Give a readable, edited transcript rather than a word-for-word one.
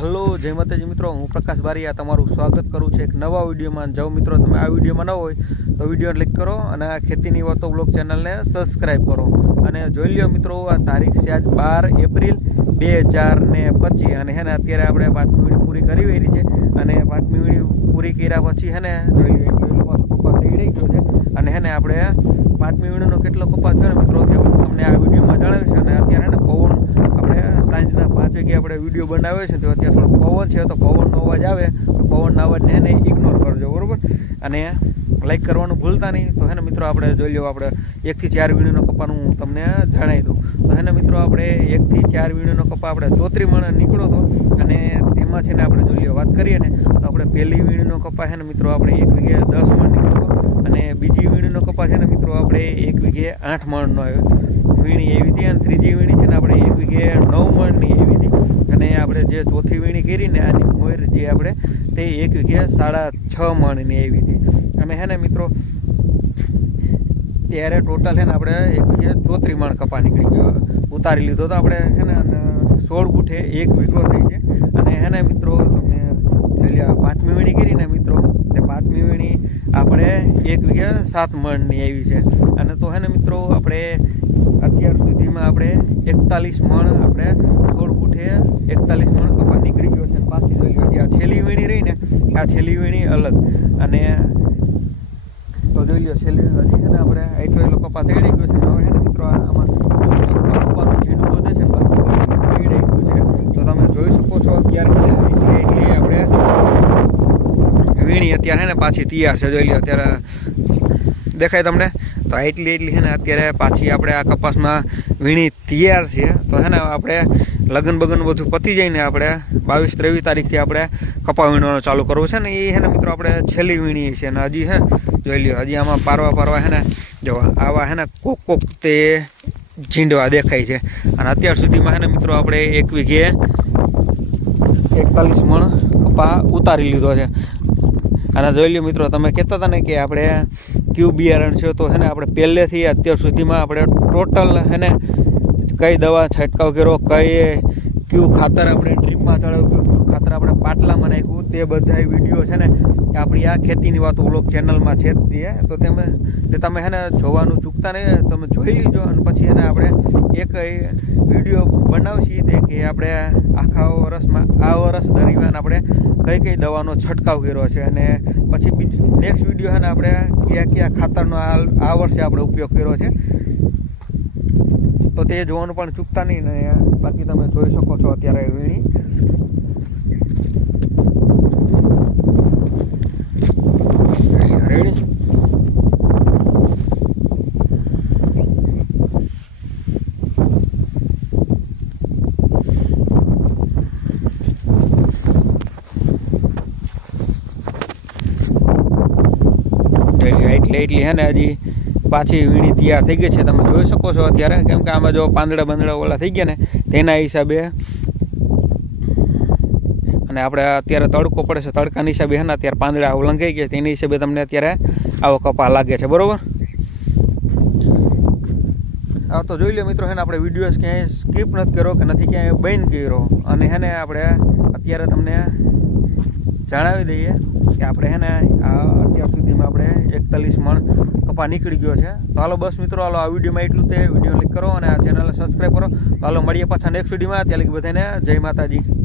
Hello જય માતાજી મિત્રો, હું પ્રકાશ બારીયા તમારું સ્વાગત કરું છું એક નવા વિડીયોમાં। જો મિત્રો તમે આ વિડીયોમાં ન હોય તો વિડીયો ક્લિક કરો અને આ ખેતીની વાતો બ્લોગ ચેનલને સબસ્ક્રાઈબ કરો અને જોઈ લ્યો મિત્રો, આ તારીખ છે આજ 12 એપ્રિલ 2025 અને હે ને અત્યારે આપણે 5મી વીણી પૂરી કરી વેરી છે અને 5મી વીણી પૂરી કર્યા પછી હે ને જોઈ લ્યો એટલો પાછો કપાસ નીકળી ગયો છે અને હે ને આપણે 5મી વીણીનો કેટલો કપાસ થયો ને મિત્રો તે હું તમને આ વિડીયોમાં જણાવીશ। અને અત્યારે હે ને પવન આપણે સાંજના 5 વાગે આપણે વિડીયો બનાવ્યો છે તો અત્યારે થોડો પવન છે તો પવનનો અવાજ આવે તો પવનના અવાજને હે ને ઇગ્નોર કરજો, બરાબર। અને લાઈક કરવાનું ભૂલતા નહીં। તો હે ને મિત્રો આપણે જોઈ લો, આપણે 1 થી 4 વીણીનો કપાનું હું તમને જણાવી દઉં તો હે ને મિત્રો આપણે 1 થી 4 વીણીનો કપા આપણે 34 મણ નીકળ્યો હતો અને તેમાં છે ને આપણે જોઈ લો વાત કરીએ ને તો આપણે પહેલી વીણીનો કપા છે ને મિત્રો આપણે 1 વીઘે 10 મણ નીકળ્યો અને બીજી વીણીનો કપા છે ને મિત્રો આપણે 1 વીઘે 8 મણનો વીણી એવી હતી અને ત્રીજી વીણી છે ને આપણે 1 વીઘે 9 મણની એવી હતી અને આપણે જે ચોથી વીણી કરીને આની મોર જે આપણે તે 1 વીઘે 6.5 મણની એવી હતી અને હે ને મિત્રો ત્યારે ટોટલ છે ને આપણે 1 વીઘે 34 મણ કપા નીકળી ગયો, ઉતારી લીધો તો આપણે છે ને 16 ગુઠે 1 વીઘો થઈ છે અને હે ને મિત્રો તમને 5મી વીણી કરીને મિત્રો તે 5મી વીણી આપણે 1 વીઘે 7 મણની આવી છે અને તો હે ને મિત્રો આપણે અત્યાર સુધીમાં આપણે 41 મણ આપણે 16 ગુઠે 41 મણ કપા નીકળી ગયો છે અને પાછી જોઈ લો આ છેલ્લી વીણી રહી ને આ છેલ્લી વીણી અલગ અને તો જોઈ લો છેલ્લી હજી છે ને આપણે એટલો કપા તેડી ગયો છે હવે હે ને મિત્રો આમાં કપાનું ઝીંડું વધે છે બાકી તેડાઈ ગયું છે તો તમે જોઈ શકો છો અત્યારે આપણે વીણી અત્યારે હે ને પાછી તૈયાર છે, જોઈ લો અત્યારે દેખાય તમને તો એટલી છે ને અત્યારે પાછી આપણે આ કપાસમાં વીણી તૈયાર છે તો હે ને આપણે લગ્ન બગન બધું પતી જાય ને આપણે 22-23 તારીખથી આપણે કપા વીણવાનું ચાલુ કરવું છે ને એ હે ને મિત્રો આપણે છેલ્લી વીણી છે ને હજી હે જોઈ લ્યો હજી આમાં પારવા હે ને જો આવા હે ને કોક તે ઝીંડવા દેખાય છે અને અત્યાર સુધીમાં હે ને મિત્રો આપણે 1 વીઘે 41 મણ કપા ઉતારી લીધો છે અને જોઈ લ્યો મિત્રો તમે કહેતા હતા ને કે આપણે ક્યુ બિયારણ છે તો હે ને આપણે પહેલેથી અત્યાર સુધીમાં આપણે ટોટલ હે ને કઈ દવા છંટકાવ કર્યો, કઈ ક્યુ ખાતર આપણે ડ્રીપમાં ચડાવ્યું, ક્યુ ખાતર આપણે પાટલામાં નાખ્યું, તે બધા વિડીયો છે ને આપણી આ ખેતીની વાતો બ્લોગ ચેનલમાં છે જ તો તમે હે ને જોવાનું ચૂકતા નહીં, તમે જોઈ લીજો અને પછી એને આપણે એક વિડીયો બનાવશી તે કે આપણે આખા વર્ષમાં આ વર્ષ દરમિયાન આપણે કઈ દવાનો છંટકાવ કર્યો છે અને પછી નેક્સ્ટ વિડીયો છે ને આપણે કયા ખાતરનો આ વર્ષે આપણે ઉપયોગ કર્યો છે તો તે જોવાનું પણ ચૂકતા નહીં ને બાકી તમે જોઈ શકો છો અત્યારે વીણી રેડી એટલી હે ને હજી પાછી વીણી તૈયાર થઈ ગઈ છે, તમે જોઈ શકો છો અત્યારે કેમ કે આમાં જો પાંદડા ઓલા થઈ ગયા ને તેના હિસાબે અને આપણે અત્યારે તડકો પડે છે તડકાના હિસાબે હે ને અત્યારે પાંદડા લંઘાઈ ગયા તેના હિસાબે તમને અત્યારે આવો કપા લાગે છે, બરાબર। આ તો જોઈ લો મિત્રો હે ને આપણે વિડીયો ક્યાંય સ્કીપ નથી કર્યો કે નથી ક્યાંય બંધ કર્યો અને હે ને આપણે અત્યારે તમને જણાવી દઈએ કે આપણે હે ને અત્યાર સુધીમાં આપણે 41 મણ કપા નીકળી ગયો છે તો હાલો બસ મિત્રો, હાલો આ વિડીયોમાં એટલું તે વિડીયો ક્લિક કરો અને આ ચેનલને સબસ્ક્રાઈબ કરો તો હાલો મળીએ પાછા નેક્સ્ટ વિડીયોમાં, ત્યાં લગી બધાને જય માતાજી।